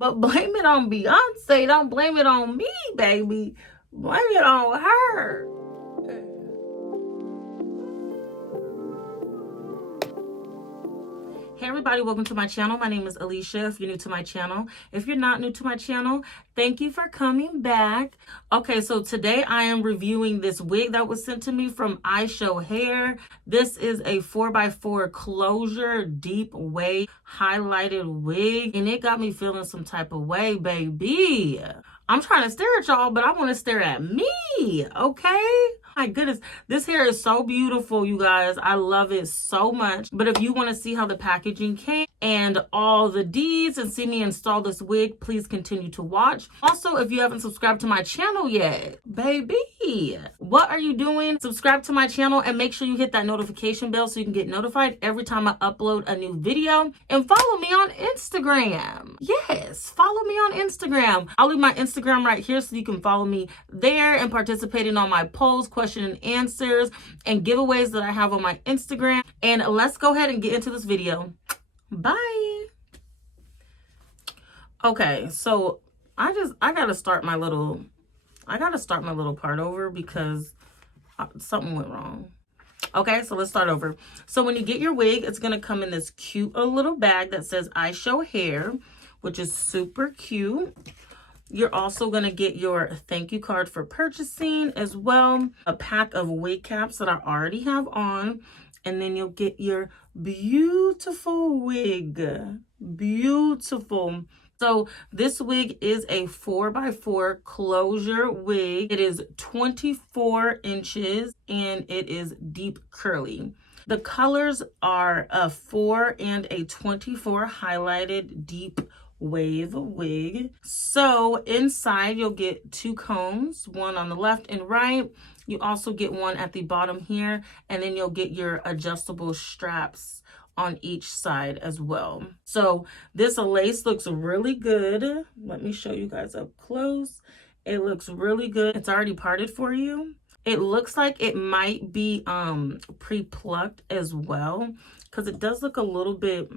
But blame it on Beyonce. Don't blame it on me, baby. Blame it on her. Hey everybody, welcome to my channel. My name is Alishia if you're new to my channel. If you're not new to my channel, thank you for coming back. Okay, so today I am reviewing this wig that was sent to me from Ishow hair. This is a 4x4 closure deep wave highlighted wig, and it got me feeling some type of way, baby. I'm trying to stare at y'all, but I want to stare at me, okay? My goodness, this hair is so beautiful, you guys. I love it so much. But if you want to see how the packaging came and all the deeds and see me install this wig, please continue to watch. Also, if you haven't subscribed to my channel yet, baby, what are you doing? Subscribe to my channel and make sure you hit that notification bell so you can get notified every time I upload a new video. And follow me on Instagram. Yes, follow me on Instagram. I'll leave my Instagram right here so you can follow me there and participate in all my polls, question and answers, and giveaways that I have on my Instagram. And let's go ahead and get into this video. Bye. Okay, so I gotta start my little part over because something went wrong. Okay, so let's start over. So when you get your wig, it's gonna come in this cute little bag that says Ishow hair, which is super cute. You're also going to get your thank you card for purchasing as well. A pack of wig caps that I already have on. And then you'll get your beautiful wig. Beautiful. So this wig is a 4x4 closure wig. It is 24 inches and it is deep curly. The colors are a 4 and a 24 highlighted deep wave wig. So inside you'll get 2 combs, one on the left and right. You also get one at the bottom here, and then you'll get your adjustable straps on each side as well. So this lace looks really good. Let me show you guys up close. It looks really good. It's already parted for you. It looks like it might be pre-plucked as well, because it does look a little bit,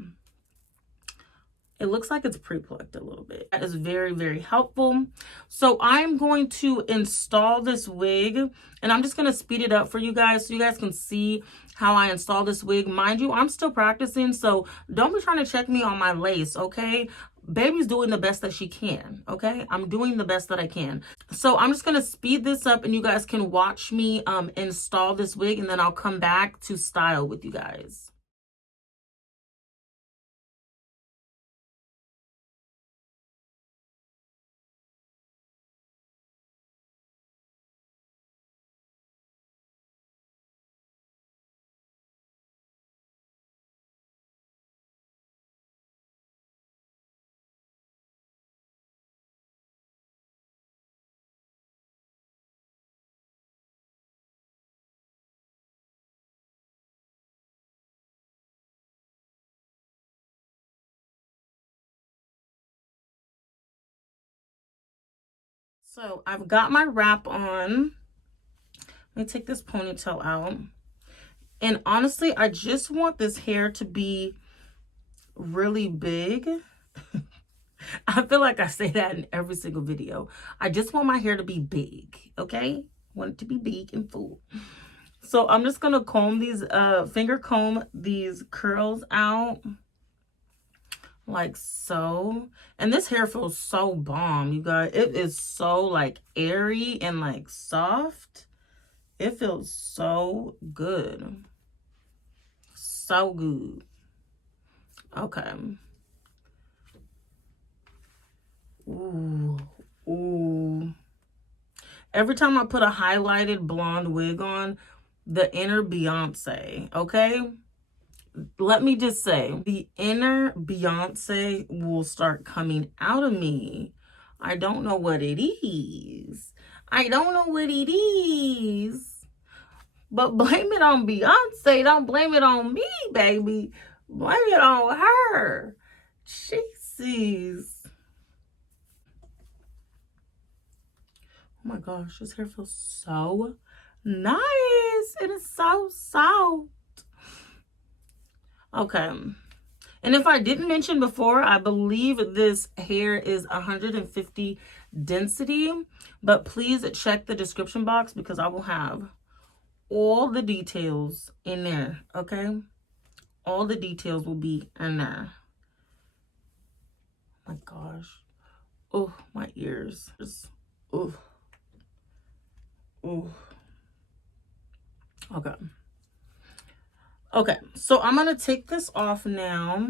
it looks like it's pre-plucked a little bit. That is very, very helpful. So I'm going to install this wig, and I'm just going to speed it up for you guys so you guys can see how I install this wig. Mind you, I'm still practicing, so don't be trying to check me on my lace, okay? Baby's doing the best that she can, okay? I'm doing the best that I can. So I'm just going to speed this up, and you guys can watch me install this wig, and then I'll come back to style with you guys. So I've got my wrap on. Let me take this ponytail out. And honestly, I just want this hair to be really big. I feel like I say that in every single video. I just want my hair to be big, okay? I want it to be big and full. So I'm just gonna comb these, finger comb these curls out. Like so. And this hair feels so bomb, you guys. It is so like airy and like soft. It feels so good. So good. Okay. Ooh. Ooh. Every time I put a highlighted blonde wig on, the inner Beyonce, okay? Let me just say, the inner Beyonce will start coming out of me. I don't know what it is. I don't know what it is. But blame it on Beyonce. Don't blame it on me, baby. Blame it on her. Jesus. Oh my gosh, this hair feels so nice. It is so soft. Okay. And if I didn't mention before, I believe this hair is 150 density, but please check the description box because I will have all the details in there, okay? All the details will be in there. Oh my gosh. Oh, my ears. Oh. Oh. Okay. Okay, so I'm going to take this off now.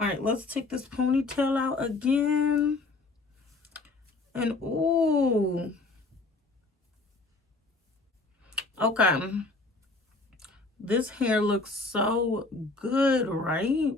All right, let's take this ponytail out again. And ooh. Okay. This hair looks so good, right?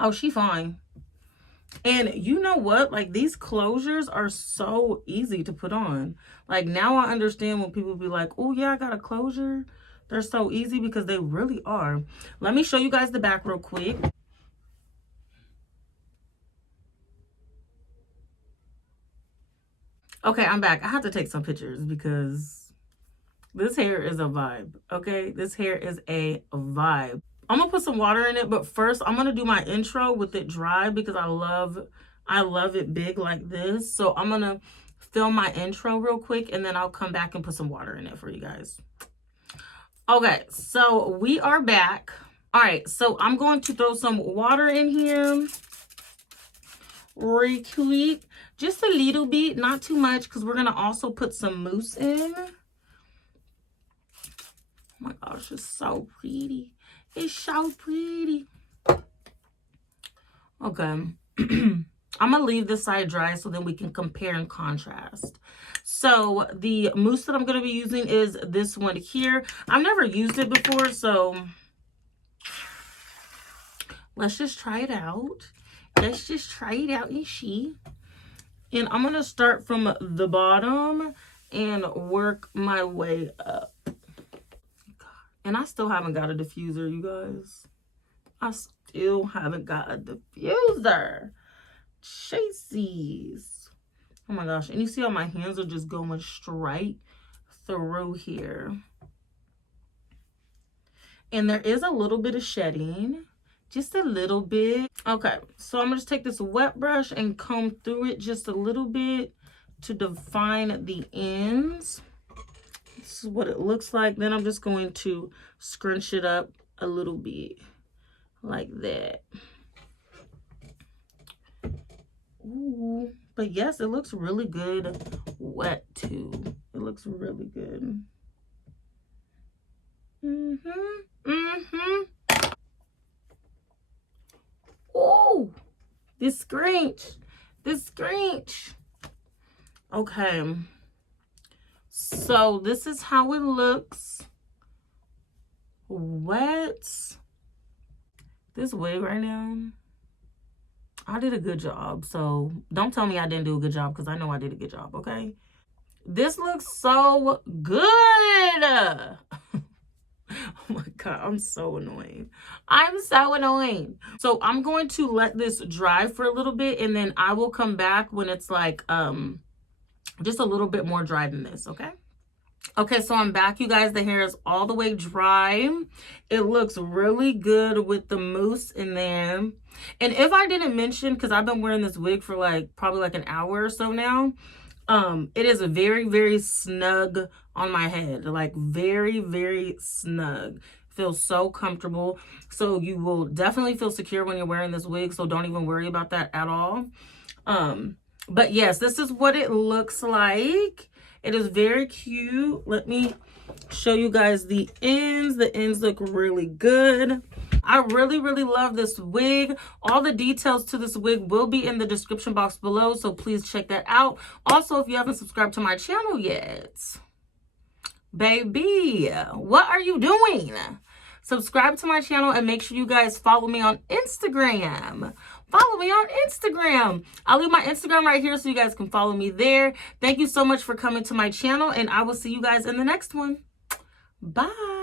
Oh, she fine. And you know what? Like, these closures are so easy to put on. Like, now I understand when people be like, oh, yeah, I got a closure. They're so easy because they really are. Let me show you guys the back real quick. Okay, I'm back. I have to take some pictures because this hair is a vibe. Okay, this hair is a vibe. I'm gonna put some water in it, but first I'm gonna do my intro with it dry because I love it big like this. So I'm gonna film my intro real quick and then I'll come back and put some water in it for you guys. Okay, so we are back. All right, so I'm going to throw some water in here real quick, just a little bit, not too much, because we're gonna also put some mousse in. Oh my gosh, it's so pretty. It's so pretty. Okay. I'm going to leave this side dry so then we can compare and contrast. So the mousse that I'm going to be using is this one here. I've never used it before, so let's just try it out. Let's just try it out, Ishi. And I'm going to start from the bottom and work my way up. And I still haven't got a diffuser, you guys. I still haven't got a diffuser. Chasey's. Oh my gosh. And you see how my hands are just going straight through here. And there is a little bit of shedding. Just a little bit. Okay, so I'm going to just take this wet brush and comb through it just a little bit to define the ends. This is what it looks like. Then I'm just going to scrunch it up a little bit like that. Ooh, but yes, it looks really good wet too. It looks really good. Ooh, this scrunch. Okay. So this is how it looks wet. This wig right now, I did a good job. So don't tell me I didn't do a good job, because I know I did a good job, okay? This looks so good. Oh my God, I'm so annoying. So I'm going to let this dry for a little bit, and then I will come back when it's like just a little bit more dry than this, okay? Okay, so I'm back, you guys. The hair is all the way dry. It looks really good with the mousse in there. And if I didn't mention, because I've been wearing this wig for like probably like an hour or so now, it is very, very snug on my head. Like very, very snug. Feels so comfortable. So you will definitely feel secure when you're wearing this wig. So don't even worry about that at all. But yes, this is what it looks like. It is very cute. Let me show you guys the ends. The ends look really good. I really, really love this wig. All the details to this wig will be in the description box below, so please check that out. Also, if you haven't subscribed to my channel yet, baby, what are you doing? Subscribe to my channel and make sure you guys follow me on Instagram. I'll leave my Instagram right here so you guys can follow me there. Thank you so much for coming to my channel, and I will see you guys in the next one. Bye.